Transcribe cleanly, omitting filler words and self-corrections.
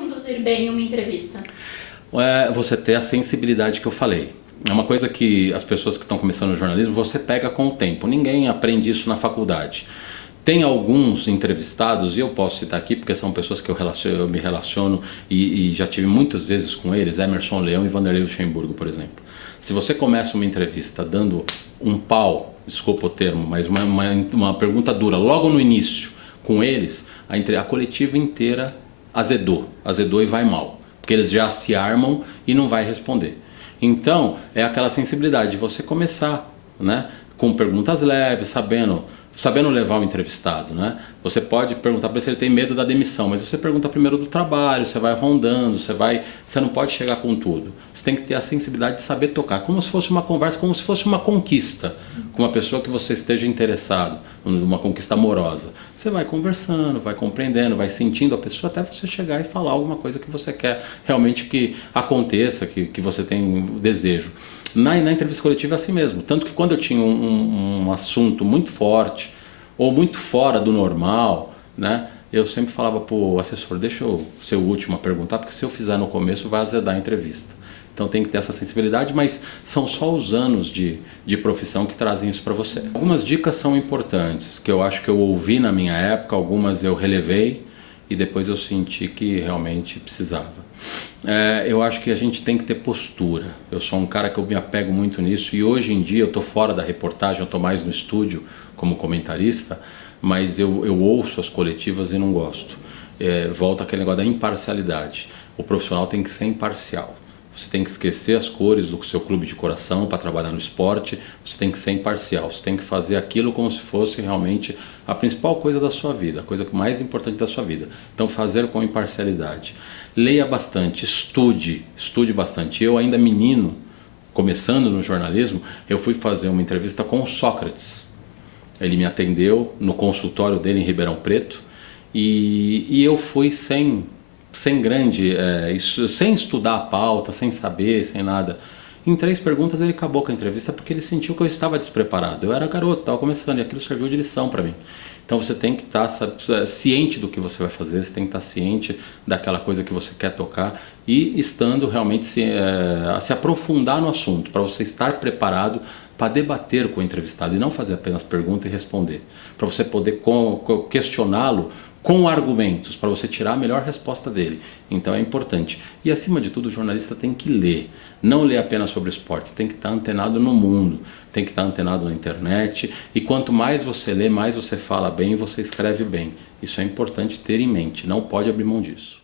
conduzir bem uma entrevista? Você ter a sensibilidade que eu falei. É uma coisa que as pessoas que estão começando no jornalismo, você pega com o tempo. Ninguém aprende isso na faculdade. Tem alguns entrevistados, e eu posso citar aqui porque são pessoas que eu me relaciono e já tive muitas vezes com eles, Emerson Leão e Vanderlei Luxemburgo, por exemplo. Se você começa uma entrevista dando um pau, desculpa o termo, mas uma pergunta dura logo no início com eles, a coletiva inteira azedou e vai mal, porque eles já se armam e não vai responder. Então, é aquela sensibilidade de você começar, né, com perguntas leves, sabendo levar o entrevistado, né? Você pode perguntar para ele se ele tem medo da demissão, mas você pergunta primeiro do trabalho, você vai rondando, você não pode chegar com tudo. Você tem que ter a sensibilidade de saber tocar, como se fosse uma conversa, como se fosse uma conquista, com uma pessoa que você esteja interessado, uma conquista amorosa. Você vai conversando, vai compreendendo, vai sentindo a pessoa até você chegar e falar alguma coisa que você quer realmente que aconteça, que você tem desejo. Na entrevista coletiva é assim mesmo, tanto que quando eu tinha um assunto muito forte ou muito fora do normal, né, eu sempre falava pro assessor, deixa eu ser o último a perguntar, porque se eu fizer no começo vai azedar a entrevista. Então tem que ter essa sensibilidade, mas são só os anos de profissão que trazem isso para você. Algumas dicas são importantes, que eu acho que eu ouvi na minha época, algumas eu relevei e depois eu senti que realmente precisava. Eu acho que a gente tem que ter postura. Eu sou um cara que eu me apego muito nisso e hoje em dia eu estou fora da reportagem, eu estou mais no estúdio como comentarista, mas eu ouço as coletivas e não gosto. Volta aquele negócio da imparcialidade. O profissional tem que ser imparcial. Você tem que esquecer as cores do seu clube de coração para trabalhar no esporte, você tem que ser imparcial, você tem que fazer aquilo como se fosse realmente a principal coisa da sua vida, a coisa mais importante da sua vida. Então fazer com imparcialidade. Leia bastante, estude bastante. Eu ainda menino, começando no jornalismo, eu fui fazer uma entrevista com o Sócrates. Ele me atendeu no consultório dele em Ribeirão Preto e eu fui sem estudar a pauta, sem saber, sem nada. Em 3 perguntas ele acabou com a entrevista porque ele sentiu que eu estava despreparado. Eu era garoto, estava começando e aquilo serviu de lição para mim. Então você tem que estar ciente do que você vai fazer, você tem que estar ciente daquela coisa que você quer tocar e estando realmente se aprofundar no assunto, para você estar preparado para debater com o entrevistado e não fazer apenas pergunta e responder. Para você poder questioná-lo com argumentos, para você tirar a melhor resposta dele. Então é importante. E acima de tudo o jornalista tem que ler. Não ler apenas sobre esportes, tem que estar antenado no mundo, tem que estar antenado na internet. E quanto mais você lê, mais você fala bem e você escreve bem. Isso é importante ter em mente, não pode abrir mão disso.